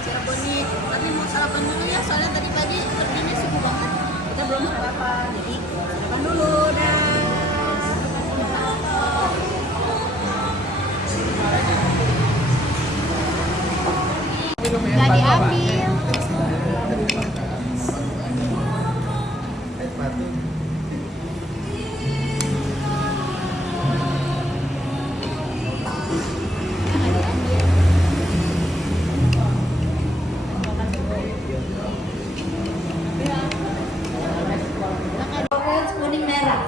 Cirebon nih. Tapi mau sarapan dulu ya, soalnya tadi pagi perginya sibuk banget. Kita belum apa-apa, jadi sarapan dulu dah. Gak diambil. Kuning merah.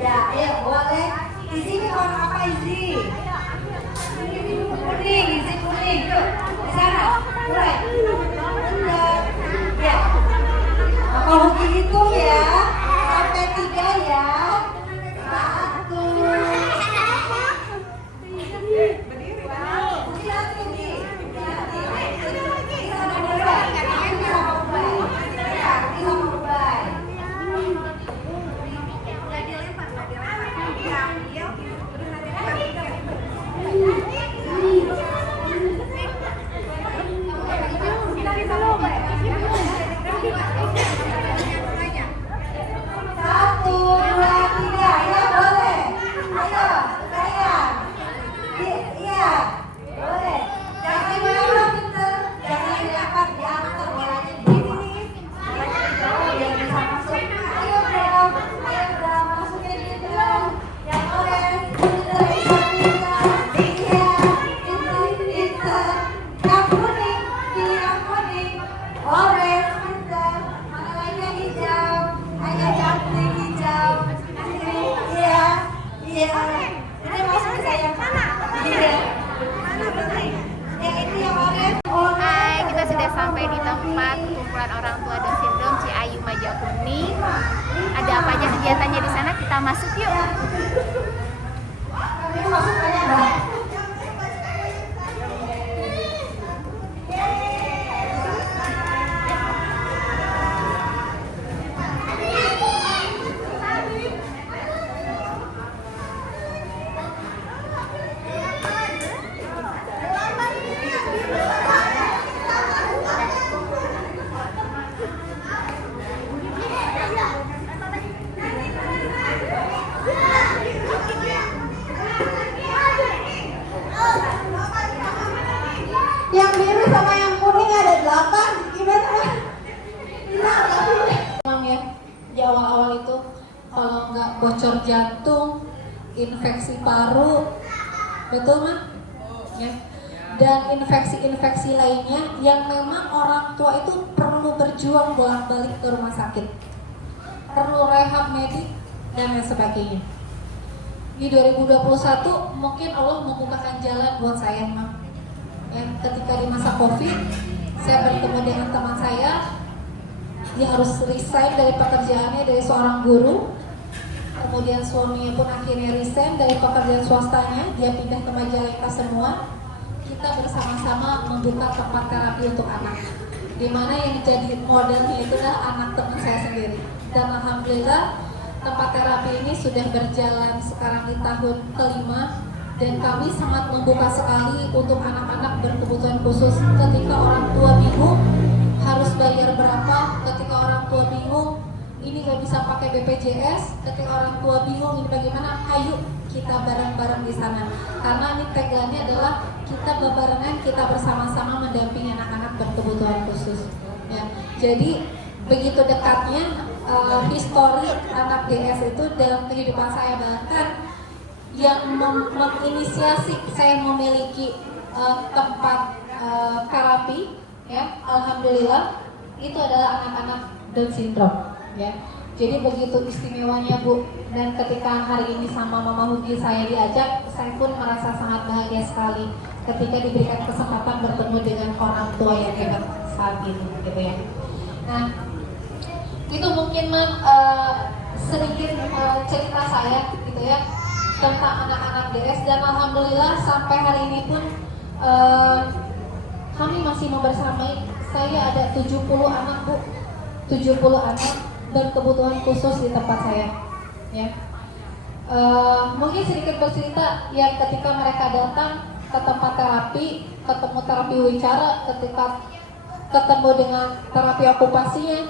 Ya, ayo boleh. Isi ini warna apa isi? Kuning, isi kuning. Yuk, di sana. Mulai. Enggak. Ya. Apa hoki hitung ya? Sampai 3 ya. 1. Berdiri. Hati-hati. Hai, kita sudah sampai di tempat kumpulan orang tua Down Syndrome Ciayu Majakuning. Ada apa aja kegiatannya di sana? Kita masuk yuk. Yang biru sama yang kuning ada 8. Gimana? Memang ya, di awal-awal itu kalau nggak bocor jantung, infeksi paru, betul mah? Ya. Dan infeksi-infeksi lainnya yang memang orang tua itu perlu berjuang bolak-balik ke rumah sakit, perlu rehab medik dan lain sebagainya. Di 2021 mungkin Allah membukakan jalan buat saya, Mam. Ya, ketika di masa COVID, saya bertemu dengan teman saya. Dia harus resign dari pekerjaannya dari seorang guru. Kemudian suaminya pun akhirnya resign dari pekerjaan swastanya. Dia pindah ke Majalengka semua. Kita bersama-sama membuka tempat terapi untuk anak. Dimana yang jadi modelnya itu adalah anak teman saya sendiri. Dan alhamdulillah tempat terapi ini sudah berjalan sekarang di tahun kelima. Dan kami sangat membuka sekali untuk anak-anak berkebutuhan khusus. Ketika orang tua bingung harus bayar berapa, ketika orang tua bingung ini nggak bisa pakai BPJS, ketika orang tua bingung ini bagaimana, ayo kita bareng-bareng di sana. Karena ini tagline-nya adalah kita bebarengan, kita bersama-sama mendampingi anak-anak berkebutuhan khusus. Ya, jadi begitu dekatnya histori anak DS itu dalam kehidupan saya, bahkan yang menginisiasi saya memiliki tempat terapi, ya, alhamdulillah itu adalah anak-anak Down Syndrome, ya. Jadi begitu istimewanya Bu, dan ketika hari ini sama Mama Hugi saya diajak, saya pun merasa sangat bahagia sekali ketika diberikan kesempatan bertemu dengan orang tua yang hebat saat ini, gitu ya. Nah, itu mungkin Mam sedikit cerita saya, gitu ya, tentang anak-anak DS. Dan alhamdulillah sampai hari ini pun kami masih membersamai. Saya ada 70 anak Bu, 70 anak berkebutuhan khusus di tempat saya, ya. Mungkin sedikit bercerita, ya, ketika mereka datang ke tempat terapi, ketemu terapi wicara, ketika ketemu dengan terapi okupasinya,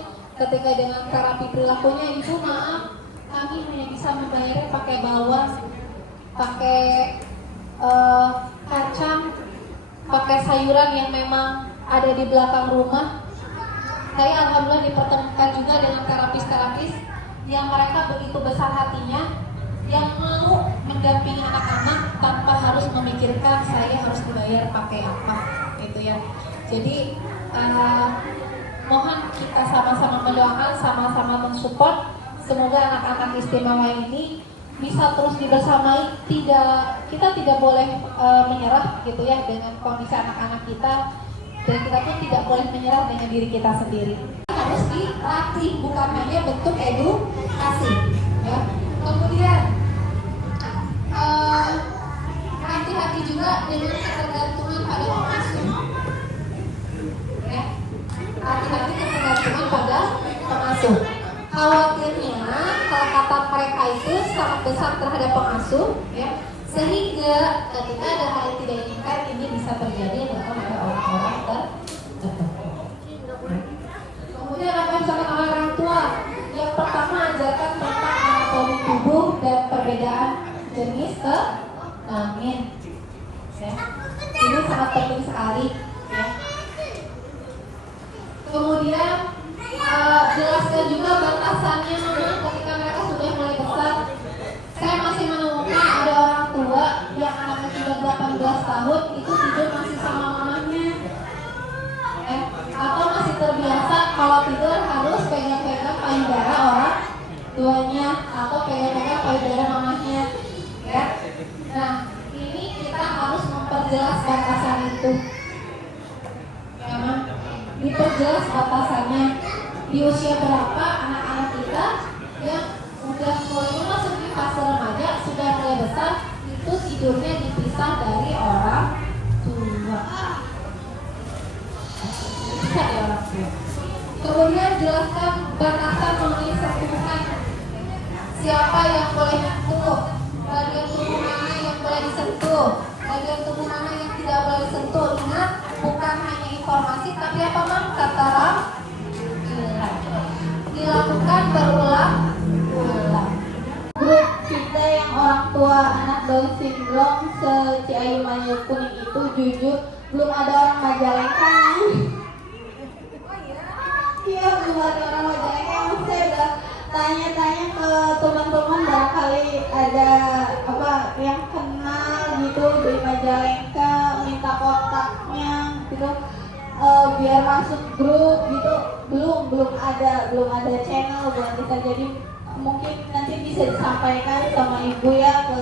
ketika dengan terapi perilakunya, ibu maaf kami hanya bisa membayarnya pakai bawang, pakai kacang, pakai sayuran yang memang ada di belakang rumah. Saya alhamdulillah dipertemukan juga dengan terapis-terapis yang mereka begitu besar hatinya, yang mau mendampingi anak-anak tanpa harus memikirkan saya harus dibayar pakai apa, gitu ya. Jadi mohon kita sama-sama mendoakan, sama-sama mensupport, semoga anak-anak istimewa ini bisa terus dibersamai. Kita tidak boleh menyerah gitu ya dengan kondisi anak-anak kita, dan kita pun tidak boleh menyerah dengan diri kita sendiri. Harus dilatih, bukan hanya bentuk edukasi ya. Kemudian hati-hati juga dengan ketergantungan pada pengasuh ya. Hati-hati ketergantungan pada pengasuh. Khawatirnya kelekatan mereka itu sangat besar terhadap pengasuh ya, sehingga ketika ada hal yang tidak diinginkan ini bisa terjadi pada orang-orang tertentu. Kemudian apa yang disampaikan oleh orang tua? Yang pertama, ajarkan tentang anatomi tubuh dan perbedaan jenis kelamin. Ya. Ini sangat penting sekali. Ya. Kemudian jelaskan juga batasannya ketika mereka sudah mulai besar. Saya masih menemukan ada orang tua yang anaknya sudah 18 tahun itu tidur masih sama mamanya, atau masih terbiasa kalau tidur harus pegang-pegang payudara orang tuanya atau pegang-pegang payudara mamanya ya. Nah, ini kita harus memperjelas batasan itu ya, diperjelas batasannya. Di usia berapa anak-anak kita yang udah mulai memasuki fase remaja, sudah mulai besar, itu tidurnya dipisah dari orang tua. Dipisah dari orang tua. Kemudian jelaskan batasan mengenai sentuhan. Siapa yang boleh menyentuh, bagian tubuh mana yang boleh disentuh, bagian tubuh mana yang tidak boleh disentuh. Ingat, bukan hanya informasi, tapi apa mam? Kata dilakukan berulang-ulang. Grup kita yang orang tua anak Down syndrome se-Ciayu Manyukuning itu jujur belum ada orang Majalengka. Iya, belum ada orang Majalengka. Saya udah tanya-tanya ke teman-teman, barangkali ada apa yang kenal gitu di Majalengka, minta kontaknya gitu. Biar masuk grup gitu, belum ada channel buat kita. Jadi mungkin nanti bisa disampaikan sama ibu ya ke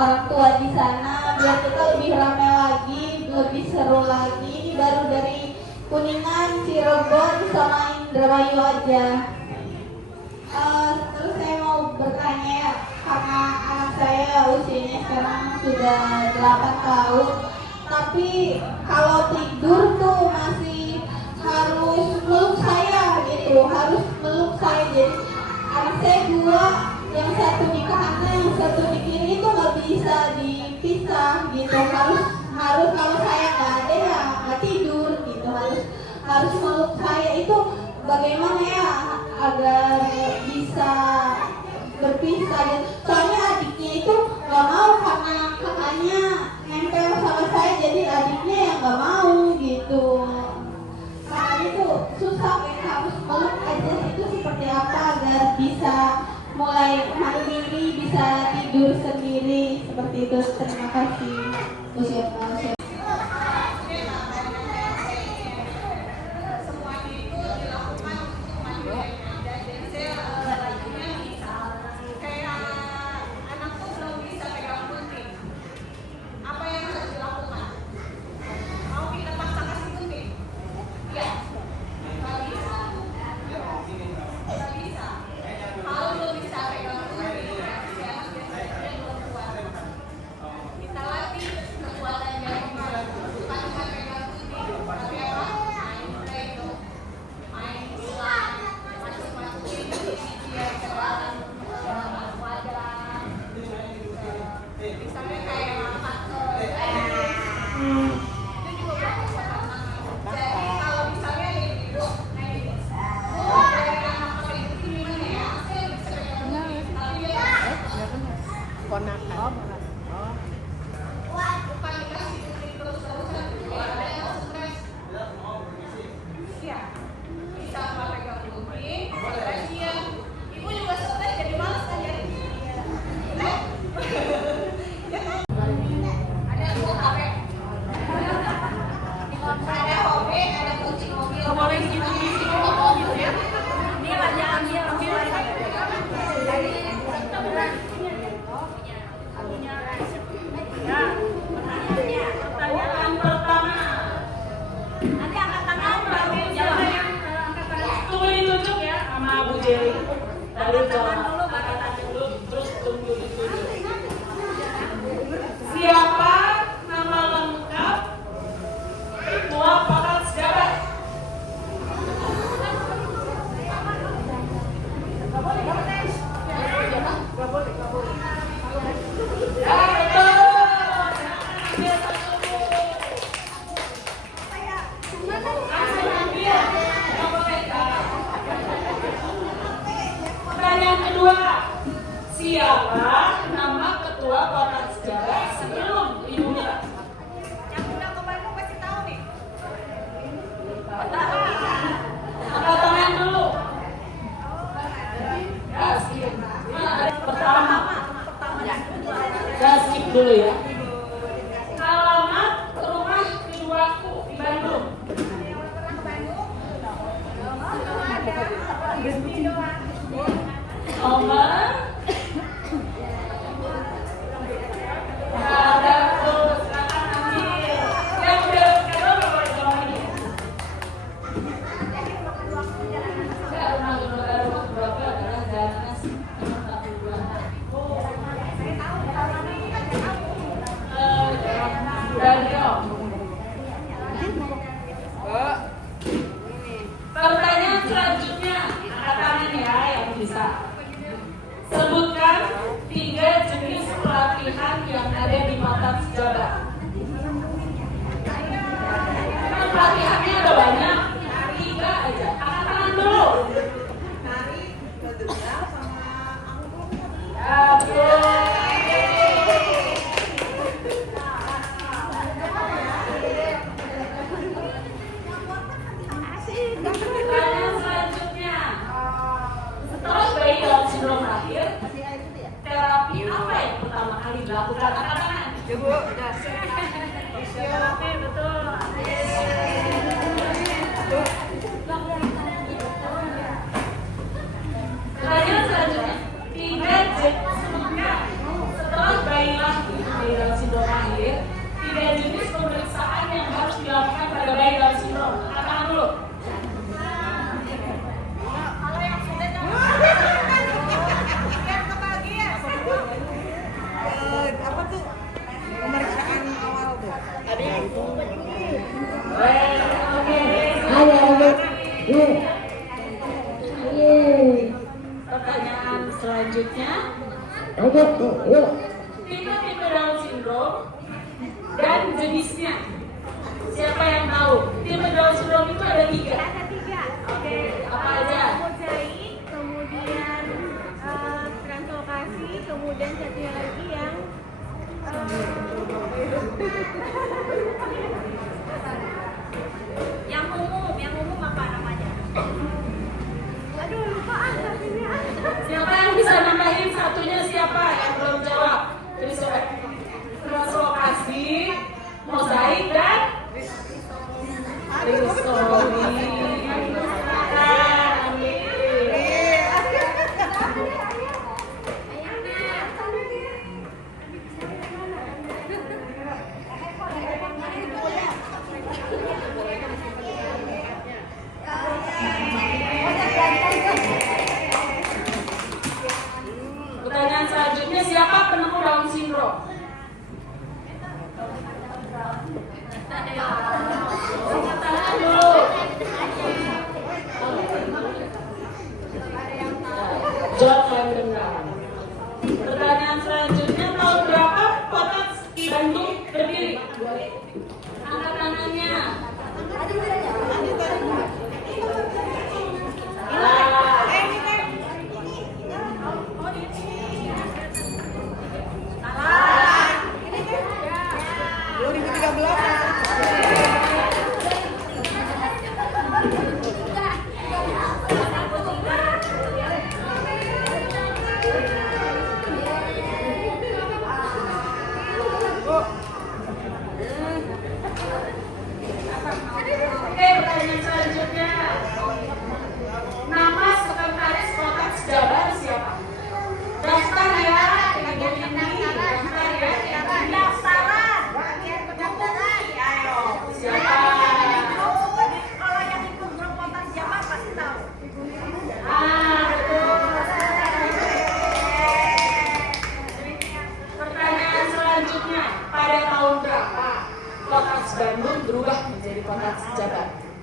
orang tua di sana biar kita lebih ramai lagi, lebih seru lagi. Ini baru dari Kuningan, Cirebon sama Indramayu aja. Terus saya mau bertanya ya, karena anak saya usianya sekarang sudah 8 tahun, tapi kalau tidur tuh masih harus meluk saya gitu, harus meluk saya. Jadi anak saya dua, yang satu di kanan, yang satu di kiri itu nggak bisa dipisah gitu. Harus kalau saya nggak ada ya nggak tidur gitu, harus meluk saya. Itu bagaimana ya agar bisa berpisah? Dan soalnya adiknya itu nggak mau karena kakaknya nempel sama saya, jadi adiknya yang nggak mau gitu. Makanya itu susah, harus meluk aja. Itu seperti apa agar bisa mulai mandiri, bisa tidur sendiri seperti itu. Terima kasih. Baru jawab. Angkat tangan dulu, terus tunggu ditunjuk. Siapa nama lengkap Ketua Pangkat Sejarah? Pertanyaan kedua, siapa nama Ketua Pangkat Sejarah sebelum ibunya? Yang udah ke Bandung pasti tahu nih. Angkat tangan dulu. Ya, skip. Pertama. Ya, skip dulu ya. Alamat rumah keduaku di Bandung. Nomor ada tuh, silakan ambil. Yang udah kedua bawa sama ini. Ya, rumah keduaku adalah Danas nomor 42. Radio. Pertanyaan selanjutnya, angkat tangan ya yang bisa. Sebutkan 3 jenis pelatihan yang ada di mata sejarah. Kan pelatihannya ada banyak, 3 aja. Angkat tangan dulu. Ya, betul. Pertanyaan selanjutnya, setelah bayi Down syndrome lahir, terapi apa yang pertama kali dilakukan? Angkat tangan. Fisioterapi, betul. Pertanyaan selanjutnya, 3 sebutkan setelah bayi Down syndrome lahir, 3 jenis pemeriksaan yang harus dilakukan pada bayi Down syndrome. Angkat tangan dulu. Apa tuh? Pemeriksaan awal tuh. Pertanyaan selanjutnya, tipe Down syndrome dan jenisnya. Siapa yang tahu? Tipe Down syndrome itu ada 3. Ada 3. Oke, apa aja? Mozaik, kemudian translokasi, kemudian satunya lagi yang yang umum apa namanya? Aduh, lupa artinya. Siapa yang bisa nambahin satunya? Siapa yang belum jawab? Translokasi, mozaik dan trisomi.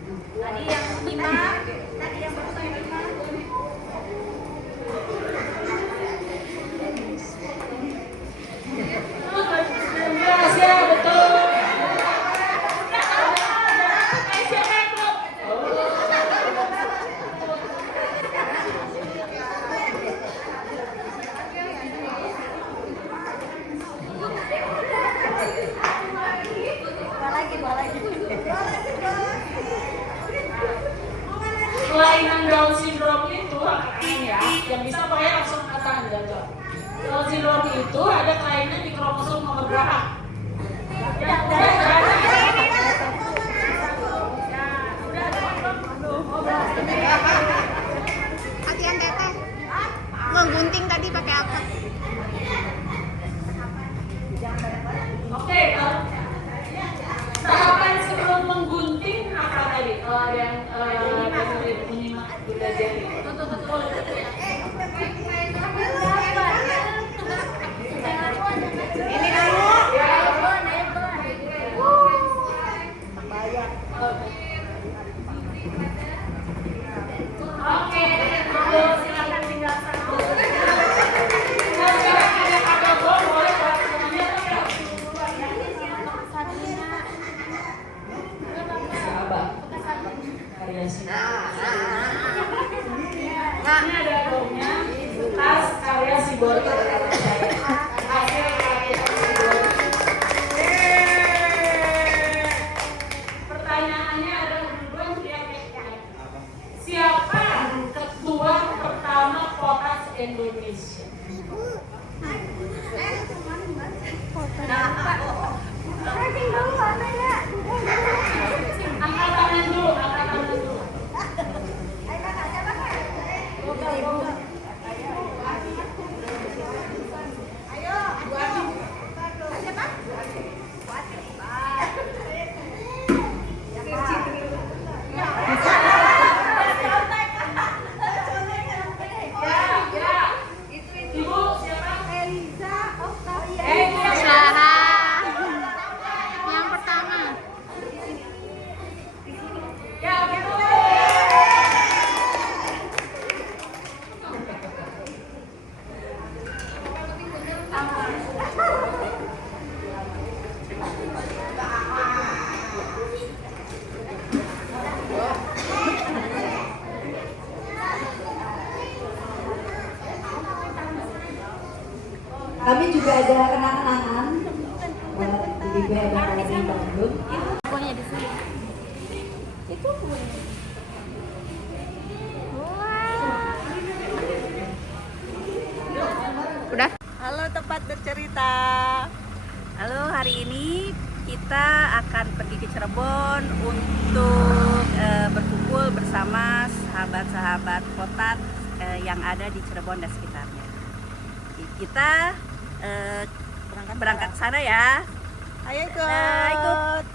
Tadi yang 5, tadi yang barusan 5. Ya, betul. Kelainan Down syndrome itu ya, yang bisa pakai langsung angkat tangan jatuh. Down syndrome itu ada kelainan di kromosom nomor berapa? Yang Latihan teteh. Menggunting tadi pakai apa? Oke, tahapan sebelum menggunting apa tadi? Kalau ada yang menyimak udah jadi. Ini dulu. Oke, silakan tinggal satu. Nah, sekarang ada kado bom, boleh buat semuanya. Sahabat, karya sini. Ini ada bomnya, tas karya si Bori dari anak saya. Hasil karya si Bori. Pertanyaannya ada hubungan siapa ketua pertama Potas Indonesia? Angkat tangan dulu, angkat tangan dulu. Ibu siapa? Sarah. Yang pertama. Ya, betul. Kami juga ada kenang-kenangan buat Ibu yang ada di Bandung. Pokoknya di sini. Itu punya. Udah. Halo tempat bercerita. Halo, hari ini kita akan pergi ke Cirebon untuk berkumpul bersama sahabat-sahabat Potat yang ada di Cirebon dan sekitarnya. Kita berangkat ke sana ya. Ayo ikut. Ikut.